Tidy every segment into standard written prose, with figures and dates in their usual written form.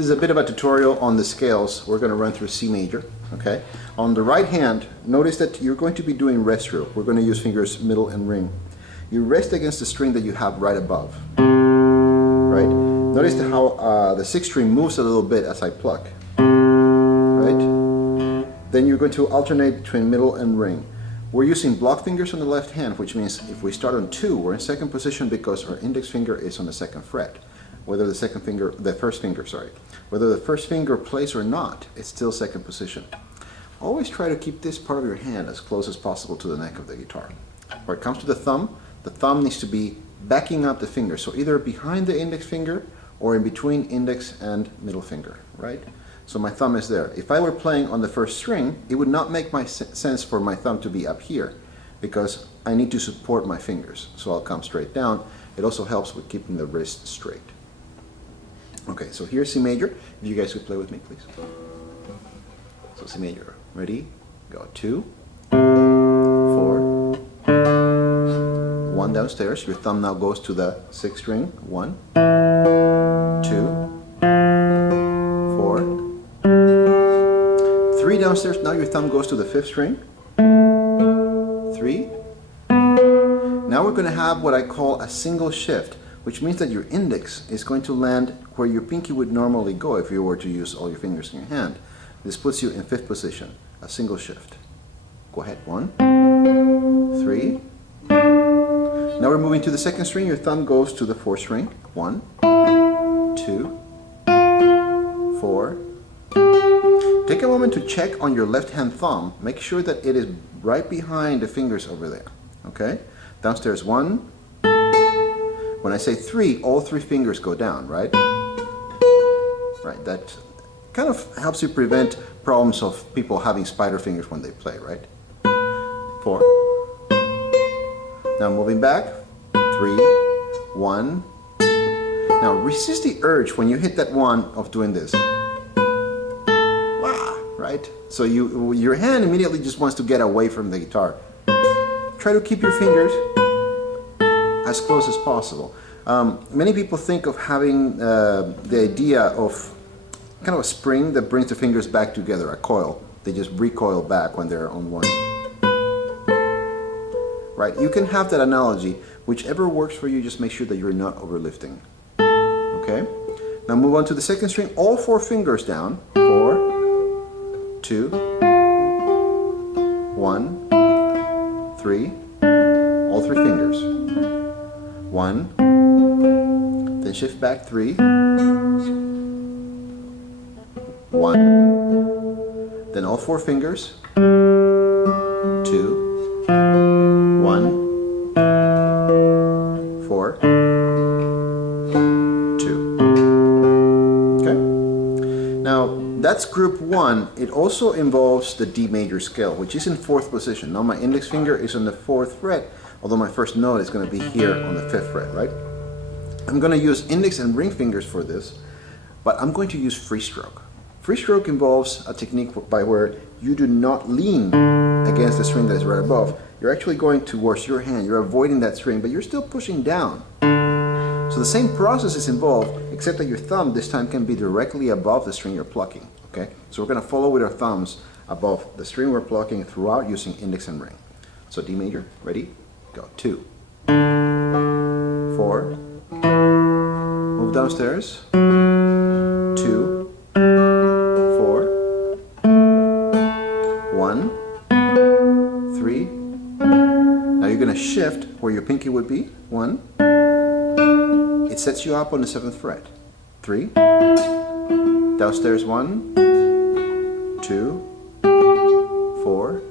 This is a bit of a tutorial on the scales. We're going to run through C major. Okay. On the right hand, notice that you're going to be doing rest stroke. We're going to use fingers middle and ring. You rest against the string that you have right above. Right. Notice how the sixth string moves a little bit as I pluck. Right. Then you're going to alternate between middle and ring. We're using block fingers on the left hand, which means if we start on 2, we're in second position because our index finger is on the second fret. Whether the first finger plays or not, it's still second position. Always try to keep this part of your hand as close as possible to the neck of the guitar. When it comes to the thumb needs to be backing up the finger, so either behind the index finger or in between index and middle finger, right? So my thumb is there. If I were playing on the first string, it would not make sense for my thumb to be up here because I need to support my fingers. So I'll come straight down. It also helps with keeping the wrist straight. Okay, so here's C major. If you guys could play with me, please. So C major. Ready? Go. 2, 4, 1 downstairs. Your thumb now goes to the 6th string. 1, 2, 4, 3 downstairs. Now your thumb goes to the 5th string. 3. Now we're going to have what I call a single shift, which means that your index is going to land where your pinky would normally go if you were to use all your fingers in your hand. This puts you in 5th position, a single shift. Go ahead. 1, 3. Now we're moving to the 2nd string. Your thumb goes to the 4th string. 1, 2, 4. Take a moment to check on your left hand thumb. Make sure that it is right behind the fingers over there. Okay? Downstairs. 1. When I say 3, all 3 fingers go down, right? Right, that kind of helps you prevent problems of people having spider fingers when they play, right? 4. Now moving back. 3, 1. Now resist the urge when you hit that 1 of doing this. Wow, right? So your hand immediately just wants to get away from the guitar. Try to keep your fingers as close as possible. Many people think of having the idea of kind of a spring that brings the fingers back together, a coil. They just recoil back when they're on one. Right? You can have that analogy. Whichever works for you, just make sure that you're not overlifting. Okay? Now move on to the 2nd string. All 4 fingers down. 4, 2, 1, 3. All 3 fingers. 1, then shift back. 3, 1, then all 4 fingers. 2, 1, 4, 2. Okay? Now that's group 1. It also involves the D major scale, which is in 4th position. Now my index finger is on the 4th fret. Although my first note is going to be here on the 5th fret, right? I'm going to use index and ring fingers for this, but I'm going to use free stroke. Free stroke involves a technique by where you do not lean against the string that is right above. You're actually going towards your hand. You're avoiding that string, but you're still pushing down. So the same process is involved, except that your thumb this time can be directly above the string you're plucking. Okay? So we're going to follow with our thumbs above the string we're plucking throughout using index and ring. So D major, ready? Go. 2, 4, move downstairs. 2, 4, 1, 3. Now you're going to shift where your pinky would be. 1. It sets you up on the 7th fret. 3. Downstairs. 1, 2, 4.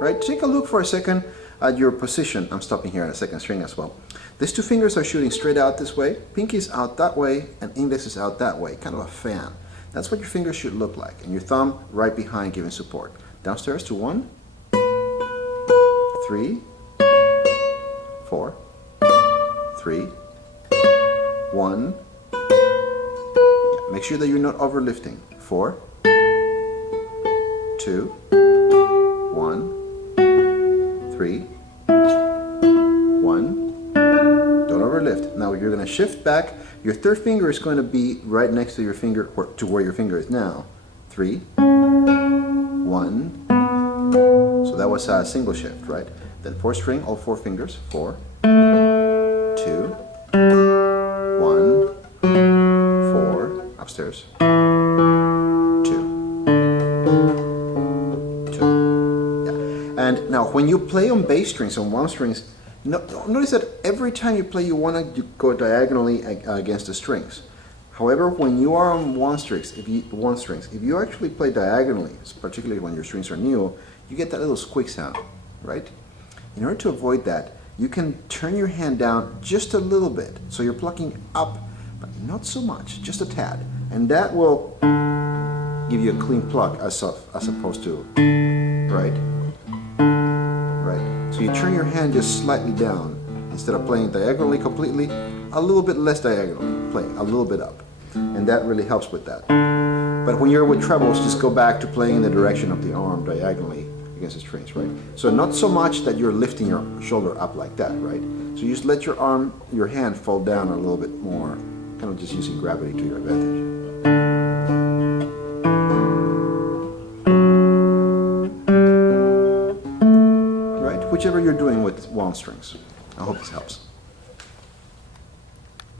Right? Take a look for a second at your position. I'm stopping here on the 2nd string as well. These 2 fingers are shooting straight out this way. Pinky's out that way and index is out that way, kind of a fan. That's what your fingers should look like. And your thumb right behind giving support. Downstairs to 1, 3, 4, 3, 1. Make sure that you're not overlifting. 4, 2, 1, 3, 1. Don't overlift. shoulder lift. Now you're going to shift back. Your third finger is going to be right next to your finger, or to where your finger is now. 3, 1. So that was a single shift, right? Then 4th string, all 4 fingers. 4, 2, 1, 4, upstairs. 2, 2. Yeah. And now when you play on bass strings, on 1 strings, notice that every time you play, you want to go diagonally against the strings. However, when you are on 1 strings, if you actually play diagonally, particularly when your strings are new, you get that little squeak sound, right? In order to avoid that, you can turn your hand down just a little bit. So you're plucking up, but not so much, just a tad. And that will give you a clean pluck as opposed to, right? Right? So you turn your hand just slightly down. Instead of playing diagonally completely, a little bit less diagonally, playing a little bit up. And that really helps with that. But when you're with trebles, just go back to playing in the direction of the arm diagonally against the strings, right? So not so much that you're lifting your shoulder up like that, right? So you just let your hand fall down a little bit more, kind of just using gravity to your advantage. Right? Whichever you're doing with 1 strings. I hope this helps.